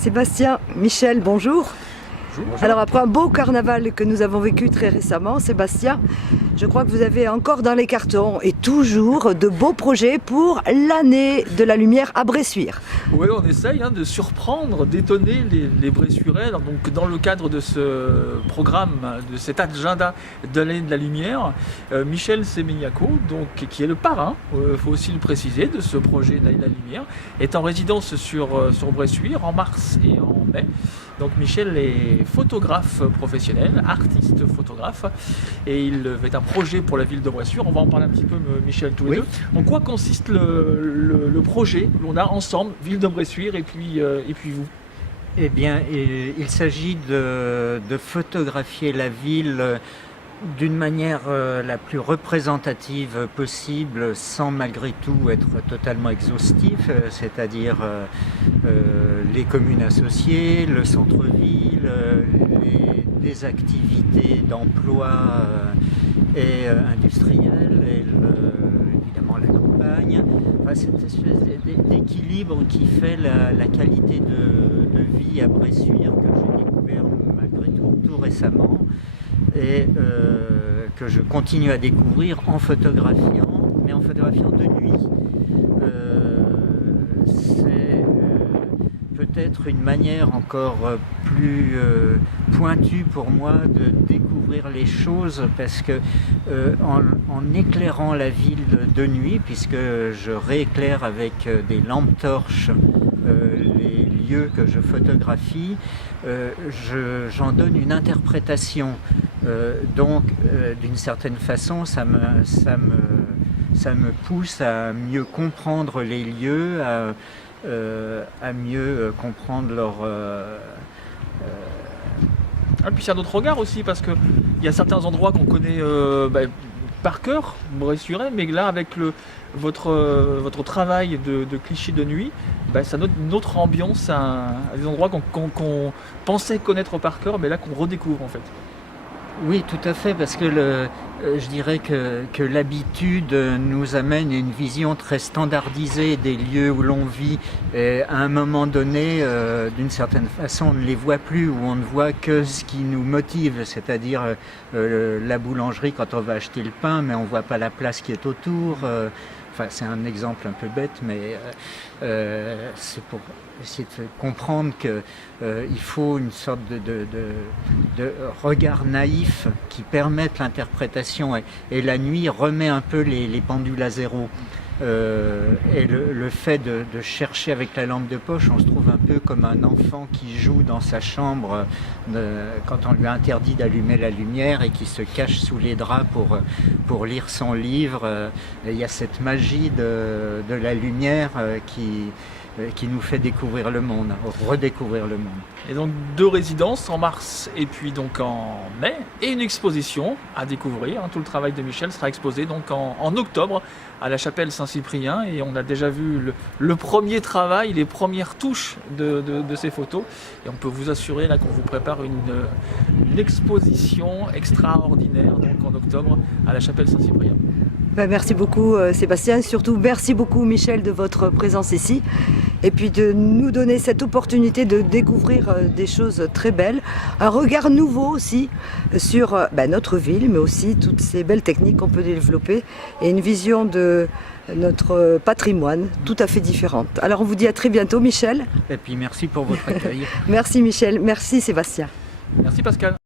Sébastien, Michel, bonjour. Bonjour. Alors après un beau carnaval que nous avons vécu très récemment, Sébastien, je crois que vous avez encore dans les cartons et toujours de beaux projets pour l'année de la lumière à Bressuire. Oui, on essaye de surprendre, d'étonner les Bressuirais. Donc, dans le cadre de ce programme, de cet agenda de l'année de la lumière, Michel Semeniaco, qui est le parrain, il faut aussi le préciser, de ce projet de l'année de la lumière, est en résidence sur Bressuire en mars et en mai. Donc Michel est photographe professionnel, artiste photographe, et il fait un projet pour la ville de Bressuire. On va en parler un petit peu, Michel, tous les deux. En quoi consiste le projet que l'on a ensemble, ville de Bressuire et puis vous? Eh bien, il s'agit de photographier la ville d'une manière la plus représentative possible, sans malgré tout être totalement exhaustif, c'est-à-dire les communes associées, le centre-ville, des activités d'emploi et industrielles, et évidemment la campagne. Enfin, cette espèce d'équilibre qui fait la qualité de vie à Bressuire, que j'ai découvert malgré tout récemment, et que je continue à découvrir en photographiant, mais en photographiant de nuit. C'est peut-être une manière encore plus pointue pour moi de découvrir les choses, parce que en éclairant la ville de nuit, puisque je rééclaire avec des lampes torches les lieux que je photographie, j'en donne une interprétation. Donc, d'une certaine façon, ça me pousse à mieux comprendre les lieux, à mieux comprendre leur... Puis c'est un autre regard aussi, parce qu'il y a certains endroits qu'on connaît par cœur, Bressuirais, mais là, avec votre travail de clichés de nuit, ça donne une autre ambiance à des endroits qu'on pensait connaître par cœur, mais là qu'on redécouvre en fait. Oui, tout à fait, parce que je dirais que l'habitude nous amène à une vision très standardisée des lieux où l'on vit. Et à un moment donné, d'une certaine façon, on ne les voit plus, ou on ne voit que ce qui nous motive, c'est-à-dire la boulangerie quand on va acheter le pain, mais on ne voit pas la place qui est autour. Enfin, c'est un exemple un peu bête, mais c'est pour essayer de comprendre qu'il faut une sorte de regard naïf qui permette l'interprétation. Et la nuit remet un peu les pendules à zéro. Et le fait de chercher avec la lampe de poche, on se trouve un peu comme un enfant qui joue dans sa chambre quand on lui a interdit d'allumer la lumière et qui se cache sous les draps pour lire son livre. Et il y a cette magie de la lumière qui nous fait découvrir le monde, redécouvrir le monde. Et donc 2 résidences en mars et puis donc en mai, et une exposition à découvrir. Tout le travail de Michel sera exposé donc en octobre à la chapelle Saint-Cyprien, et on a déjà vu le premier travail, les premières touches de ces photos, et on peut vous assurer là qu'on vous prépare une exposition extraordinaire donc en octobre à la chapelle Saint-Cyprien. Merci beaucoup Sébastien, surtout merci beaucoup Michel de votre présence ici, et puis de nous donner cette opportunité de découvrir des choses très belles, un regard nouveau aussi sur notre ville, mais aussi toutes ces belles techniques qu'on peut développer, et une vision de notre patrimoine tout à fait différente. Alors on vous dit à très bientôt Michel. Et puis merci pour votre accueil. Merci Michel, merci Sébastien. Merci Pascal.